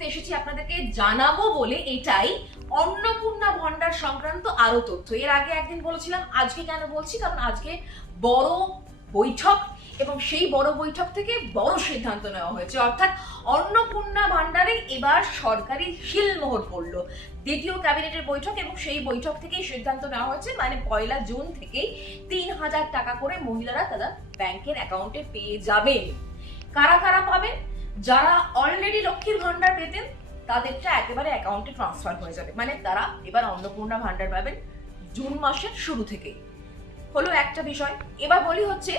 মুহূর্তে এসেছি আপনাদেরকে জানাবো বলে, এটাই অন্নপূর্ণা ভান্ডার সংক্রান্ত আরো তথ্য। এর আগে একদিন বলেছিলাম, আজকে কেন বলছি, কারণ আজকে বড় বৈঠক এবং সেই বড় বৈঠক থেকে বড় সিদ্ধান্ত নেওয়া হয়েছে। অর্থাৎ অন্নপূর্ণা ভান্ডারে এবার সরকারি শিলমোহর পড়লো। দ্বিতীয় ক্যাবিনেটের বৈঠক এবং সেই বৈঠক থেকেই সিদ্ধান্ত নেওয়া হয়েছে, মানে 1 জুন থেকেই 3000 টাকা করে মহিলারা তারা ব্যাংকের অ্যাকাউন্টে পেয়ে যাবেন। কারা কারা পাবেন? যারা অলরেডি লক্ষ্মীর ভান্ডার পেতেন তাদেরটা একেবারে অ্যাকাউন্টে ট্রান্সফার হয়ে যাবে, মানে তারা এবার অন্নপূর্ণা ভান্ডার পাবেন জুন মাসের শুরু থেকেই। হলো একটা বিষয়। এবার বলি হচ্ছে,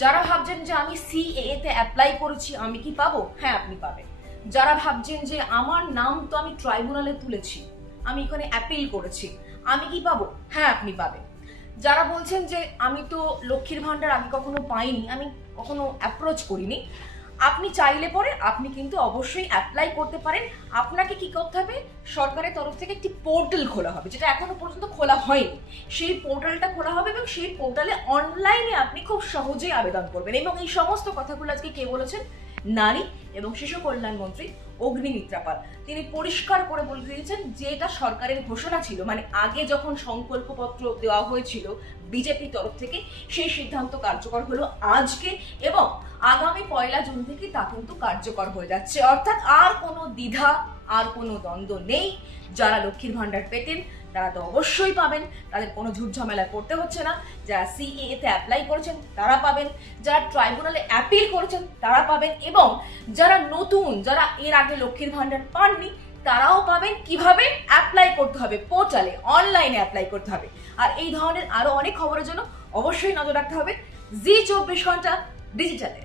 যারা ভাবছেন যে আমি সিএএ তে অ্যাপ্লাই করেছি, আমি কি পাবো? হ্যাঁ, আপনি পাবেন। যারা ভাবছেন যে আমার নাম তো আমি ট্রাইব্যুনালে তুলেছি, আমি এখানে অ্যাপিল করেছি, আমি কি পাবো? হ্যাঁ, আপনি পাবেন। যারা বলছেন যে আমি তো লক্ষ্মীর ভান্ডার আমি কখনো পাইনি, আমি কখনো অ্যাপ্রোচ করিনি, আপনি চাইলে পরে আপনি কিন্তু অবশ্যই অ্যাপ্লাই করতে পারেন। আপনাকে কি করতে হবে? সরকারের তরফ থেকে একটি পোর্টাল খোলা হবে, যেটা এখনো পর্যন্ত খোলা হয়নি। সেই পোর্টালটা খোলা হবে এবং সেই পোর্টালে অনলাইনে আপনি খুব সহজেই আবেদন করবেন। এবং এই সমস্ত কথাগুলো আজকে কে বলেছেন? নারী এবং শিশু কল্যাণ মন্ত্রী অগ্নিমিত্রা পাল। তিনি পরিষ্কার করে বলে দিয়েছেন যে এটা সরকারের ঘোষণা ছিল, মানে আগে যখন সংকল্পপত্র দেওয়া হয়েছিল বিজেপি তরফ থেকে, সেই সিদ্ধান্ত কার্যকর হলো আজকে এবং আগামী 1 জুন থেকে তা কিন্তু কার্যকর হয়ে যাচ্ছে। অর্থাৎ আর কোনো দ্বিধা, আর কোনো দ্বন্দ্ব নেই। যারা লক্ষ্মীর ভান্ডার পেতেন তারা তো অবশ্যই পাবেন, তাদের কোনো ঝুট ঝামেলা করতে হচ্ছে না। যারা সিএএ তে অ্যাপ্লাই করেছেন তারা পাবেন, যারা ট্রাইব্যুনালে অ্যাপিল করেছেন তারা পাবেন, এবং যারা নতুন, যারা এর আগে লক্ষ্মীর ভান্ডার পাননি তারাও পাবেন। কিভাবে অ্যাপ্লাই করতে হবে? পোর্টালে অনলাইনে অ্যাপ্লাই করতে হবে। আর এই ধরনের আরো অনেক খবরের জন্য অবশ্যই নজর রাখতে হবে জি 24 ঘন্টা ডিজিটালে।